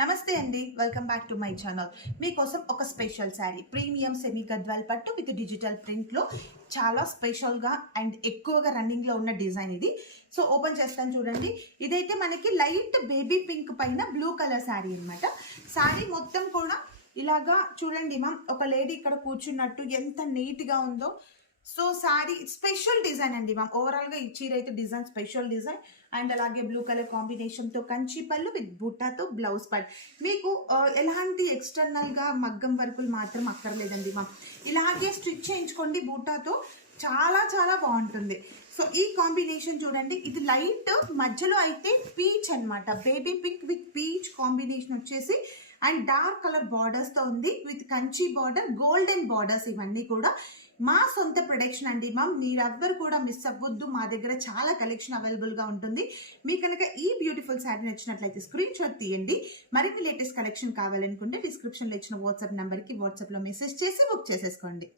నమస్తే అండి, welcome back to my channel. మీకోసం ఒక special sari, premium semi Gadwal పట్టు విత్ డిజిటల్ ప్రింట్లో చాలా స్పెషల్గా అండ్ ఎక్కువగా రన్నింగ్లో ఉన్న డిజైన్ ఇది. సో ఓపెన్ చేస్తాను చూడండి. ఇదైతే మనకి లైట్ బేబీ పింక్ పైన బ్లూ కలర్ శారీ అనమాట. శారీ మొత్తం కూడా ఇలాగా చూడండి మ్యామ్, ఒక లేడీ ఇక్కడ కూర్చున్నట్టు ఎంత నీట్గా ఉందో. సో శారీ స్పెషల్ డిజైన్ అండి మ్యామ్. ఓవరాల్గా ఈ చీర అయితే డిజైన్ స్పెషల్ డిజైన్ అండ్ అలాగే బ్లూ కలర్ కాంబినేషన్తో కంచి పళ్ళు విత్ బుట్టాతో బ్లౌజ్ పళ్ళు. మీకు ఎలాంటి ఎక్స్టర్నల్గా మగ్గం వర్కులు మాత్రం అక్కర్లేదండి మ్యామ్. ఇలాగే స్టిచ్ చేయించుకోండి బూటాతో, చాలా చాలా బాగుంటుంది. సో ఈ కాంబినేషన్ చూడండి, ఇది లైట్ మధ్యలో అయితే పీచ్ అనమాట, baby pink with peach combination వచ్చేసి అండ్ డార్క్ కలర్ బార్డర్స్తో ఉంది with Kanchi border, golden borders. ఇవన్నీ కూడా మా సొంత ప్రొడక్షన్ అండి మ్యామ్. మీరెవ్వరు కూడా మిస్ అవ్వద్దు, మా దగ్గర చాలా కలెక్షన్ అవైలబుల్గా ఉంటుంది. మీకు కనుక ఈ బ్యూటిఫుల్ శారీ నచ్చినట్లయితే స్క్రీన్ షాట్ తీయండి. మరిన్ని లేటెస్ట్ కలెక్షన్ కావాలనుకుంటే డిస్క్రిప్షన్లో ఇచ్చిన వాట్సాప్ నెంబర్కి వాట్సాప్లో మెసేజ్ చేసి బుక్ చేసేసుకోండి.